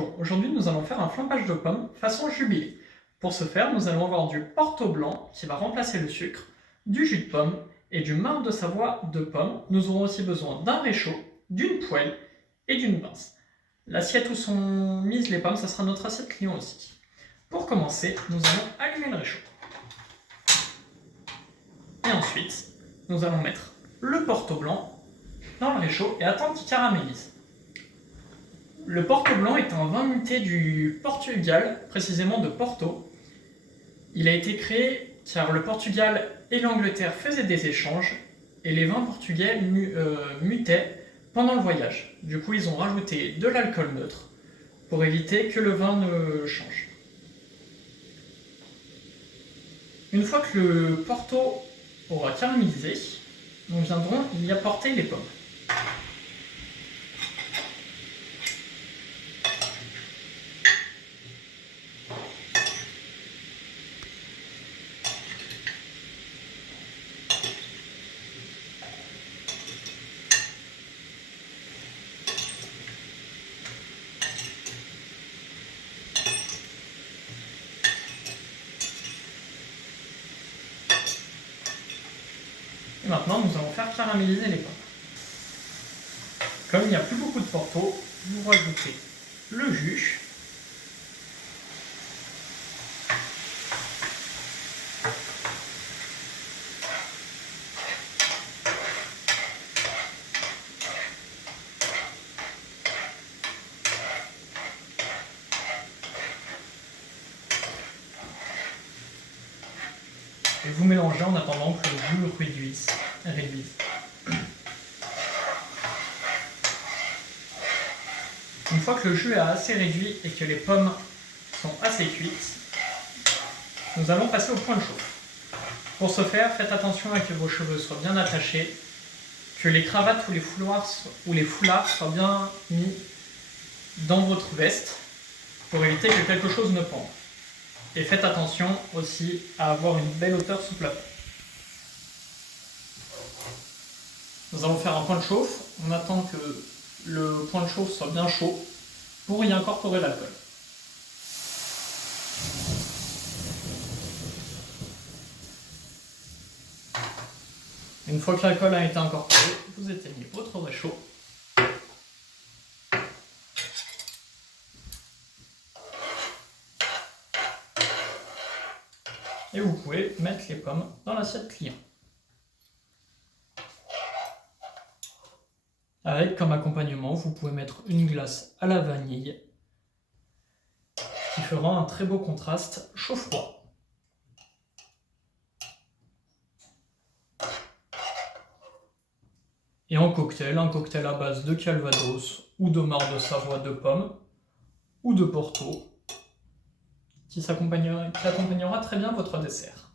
Bonjour, aujourd'hui nous allons faire un flambage de pommes façon jubilé. Pour ce faire, nous allons avoir du Porto blanc qui va remplacer le sucre, du jus de pomme et du marc de Savoie de pomme. Nous aurons aussi besoin d'un réchaud, d'une poêle et d'une pince. L'assiette où sont mises les pommes, ça sera notre assiette client aussi. Pour commencer, nous allons allumer le réchaud. Et ensuite, nous allons mettre le Porto blanc dans le réchaud et attendre qu'il caramélise. Le Porto blanc est un vin muté du Portugal, précisément de Porto. Il a été créé car le Portugal et l'Angleterre faisaient des échanges et les vins portugais mutaient pendant le voyage. Du coup, ils ont rajouté de l'alcool neutre pour éviter que le vin ne change. Une fois que le Porto aura caramélisé, nous viendrons y apporter les pommes. Et maintenant, nous allons faire caraméliser les pommes. Comme il n'y a plus beaucoup de Porto, vous rajoutez le jus, et vous mélangez en attendant que le jus réduise. Une fois que le jus est assez réduit et que les pommes sont assez cuites, nous allons passer au point de chauffe. Pour ce faire, faites attention à que vos cheveux soient bien attachés, que les cravates ou les foulards soient bien mis dans votre veste pour éviter que quelque chose ne pende. Et faites attention aussi à avoir une belle hauteur sous plafond. Nous allons faire un point de chauffe. On attend que le point de chauffe soit bien chaud pour y incorporer l'alcool. Une fois que l'alcool a été incorporé, vous éteignez votre réchaud. Et vous pouvez mettre les pommes dans l'assiette client. Avec comme accompagnement, vous pouvez mettre une glace à la vanille qui fera un très beau contraste chaud-froid. Et en cocktail, un cocktail à base de Calvados ou de marc de Savoie de pomme ou de Porto qui accompagnera très bien votre dessert.